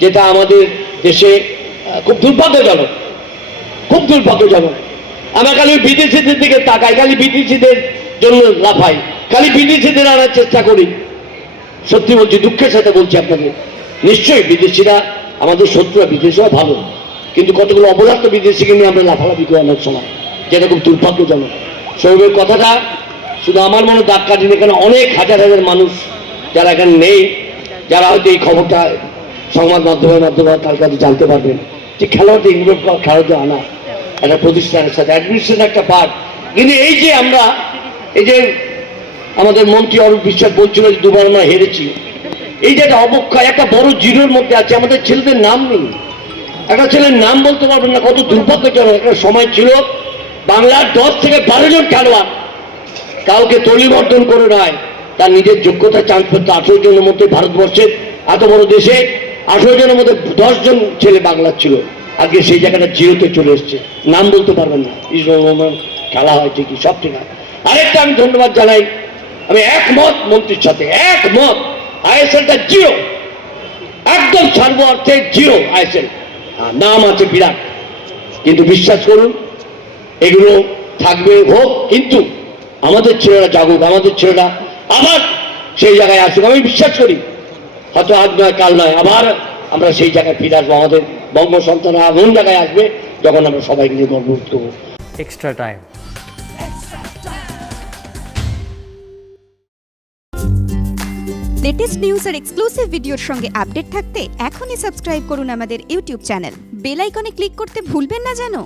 যেটা আমাদের দেশে খুব দুর্ভাগ্যজনক। খুব দুর্ভাগ্যজনক। আমরা খালি বিদেশিদের দিকে তাকাই, খালি বিদেশিদের জন্য লাফাই, খালি বিদেশিদের আনার চেষ্টা করি। সত্যি বলছি, দুঃখের সাথে বলছি আপনাদের নিশ্চয়ই বিদেশিরা আমাদের শত্রুরা বিদেশিরা ভালো। কিন্তু কতগুলো অপদার্থ বিদেশিকে নিয়ে আমরা লাফালাফি করি অনেক সময়, যেটা খুব দুর্ভাগ্যজনক। সৌরভের কথাটা শুধু আমার মনে দাগ কাটেনি, এখানে অনেক হাজার হাজার মানুষ যারা এখানে নেই, যারা হয়তো এই খবরটা সংবাদ মাধ্যমের মাধ্যমে তার কাছে জানতে পারবেন যে খেলোয়াড়দের ইনভলভ করা আনা একটা প্রতিষ্ঠানের সাথে অ্যাডমিনিস্ট্রেশন একটা পার্ট। কিন্তু এই যে আমরা, এই যে আমাদের মন্ত্রী অরূপ বিশ্বাস বলছিল যে দুবার আমরা হেরেছি এই যে একটা অবক্ষয়, একটা বড় জিরোর মধ্যে আছে। আমাদের ছেলেদের নাম নেই। একটা ছেলের নাম বলতে পারবেন না, কত দুর্ভাগ্যজনক। একটা সময় ছিল, বাংলার দশ থেকে বারো জন খেলোয়াড় কাউকে তলিবর্ধন করে নয় তার নিজের যোগ্যতা চান্স পেত আঠেরো জনের মধ্যে ভারতবর্ষের এত বড় দেশে আঠেরো জনের মধ্যে দশ জন ছেলে বাংলার ছিল। আজকে সেই জায়গাটা জিরোতে চলে এসছে। নাম বলতে পারবেন না। ইসলাম রহমান, খেলা হয় ঠিকই, সব ঠিক আছে। আরেকটা আমি ধন্যবাদ জানাই। আমি একমত মন্ত্রীর সাথে, একমত। আইএসএলটা জিরো। একদম সর্ব অর্থে জিরো আইএসএল। নাম আছে বিরাট। কিন্তু বিশ্বাস করুন, এগুলো থাকবে, হোক, কিন্তু আমাদের ছেলেরা জাগুক, আমাদের ছেলেরা আবার সেই জায়গায় আসুক। আমি বিশ্বাস করি, হয়তো আজ নয়, কাল নয়, আবার আমরা সেই জায়গায় ফিরে আসব আমাদের বঙ্গ সন্তানরা এমন জায়গায় আসবে যখন আমরা সবাই নিয়ে গর্ববোধ করব। এক্সট্রা টাইম লেটেস্ট নিউজ আর এক্সক্লুসিভ ভিডিওর সঙ্গে আপডেট থাকতে এখনই সাবস্ক্রাইব করুন আমাদের ইউটিউব চ্যানেল বেল আইকনে ক্লিক করতে ভুলবেন না জানো